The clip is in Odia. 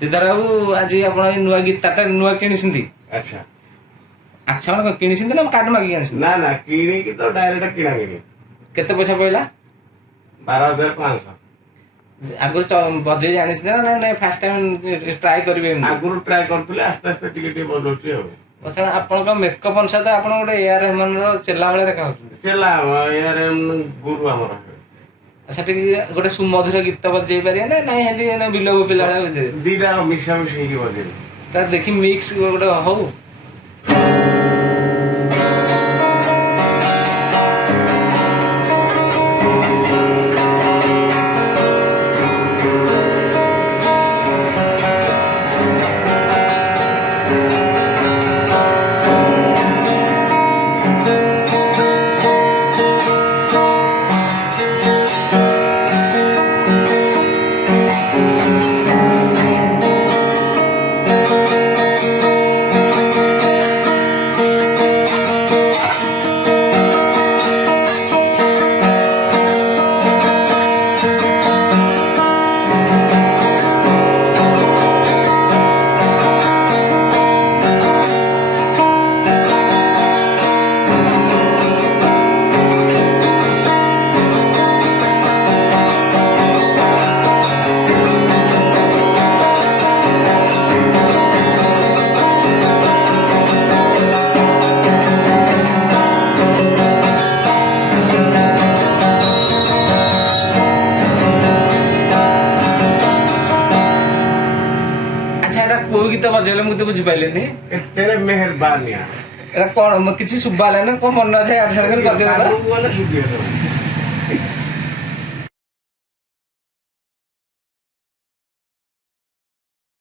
ସିଦ୍ଧାର୍ଥ ବାବୁ ଆଜି ଆପଣ ଏଇ ନୂଆ ଗୀତାଟା ନୂଆ କିଣିଛନ୍ତି। ଆଚ୍ଛା ଆଚ୍ଛା କଣ କିଣିଛନ୍ତି ନା କାର୍ଡ ମାଗିକି ଆଣିଛନ୍ତି? ନା ନା କିଣିକି ତ ଡାଇରେକ୍ଟ କିଣା କିଣି କେତେ ପଇସା ପଇଲା? 12,500। ଆଗରୁ ବଜେଇ ଜାଣିଛନ୍ତି ନା ନାଇଁ ଫାର୍ଷ୍ଟ ଟାଇମ ଟ୍ରାଏ କରିବେ ଏମିତି? ଆଗରୁ ଟ୍ରାଏ କରୁଥିଲେ ଆସ୍ତେ ଆସ୍ତେ ଟିକେ ଟିକେ ବଜଉଛି ଆଉ। ପଛରେ ଆପଣଙ୍କ ମେକଅପ୍ ଅନୁସାରେ ତ ଆପଣ ଗୋଟେ ଏଆର୍ ରେହମାନର ଚେଲା ଭଳିଆ ଦେଖା ହଉଛନ୍ତି। ଚେଲା ୟାର ଗୁରୁ ଆମର। ଆଚ୍ଛା ଟିକେ ଗୋଟେ ସୁମଧୁର ଗୀତ ବଜେଇ ପାରିବେ ନା ନାଇଁ ଏମିତି ବିଲ ପିଲା ଭଳିଆ ବଜେଇ? ଦିଟା ମିଶାମିଶି ହେଇକି ବଜେଇବେ। ତା ଦେଖି ମିକ୍ସ ଗୋଟେ ହଉ। କୋଉ ଗୀତ ବଜେଇଲେ ମୁଁ ତ ବୁଝିପାରିଲିନି। ତେରେ ମେହେରବାନିଆ ଏଟା କଣ କିଛି ଶୁଭା ହେଲାନି କଣ ମନେ ଅଛି ଆଠ ସାତ ବଜେଇ ଶୁଭିବ